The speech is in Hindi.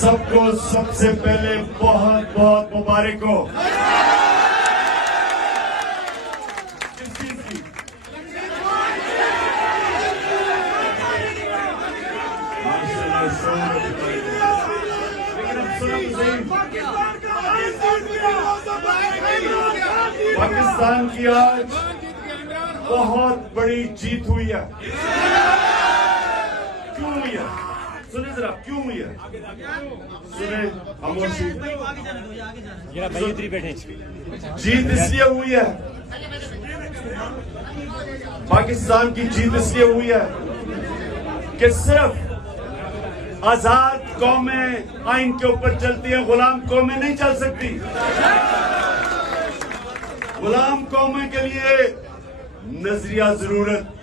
सबको सबसे पहले बहुत बहुत मुबारक हो। पाकिस्तान की आज बहुत बड़ी जीत हुई है। क्यों हुई है? सुने जरा, क्यों हुई है? सुने खामोशी। जीत इसलिए हुई है, पाकिस्तान की जीत इसलिए हुई है कि सिर्फ आजाद कौमें आइन के ऊपर चलती है, गुलाम कौमें नहीं चल सकती। गुलाम कौमें के लिए नजरिया जरूरत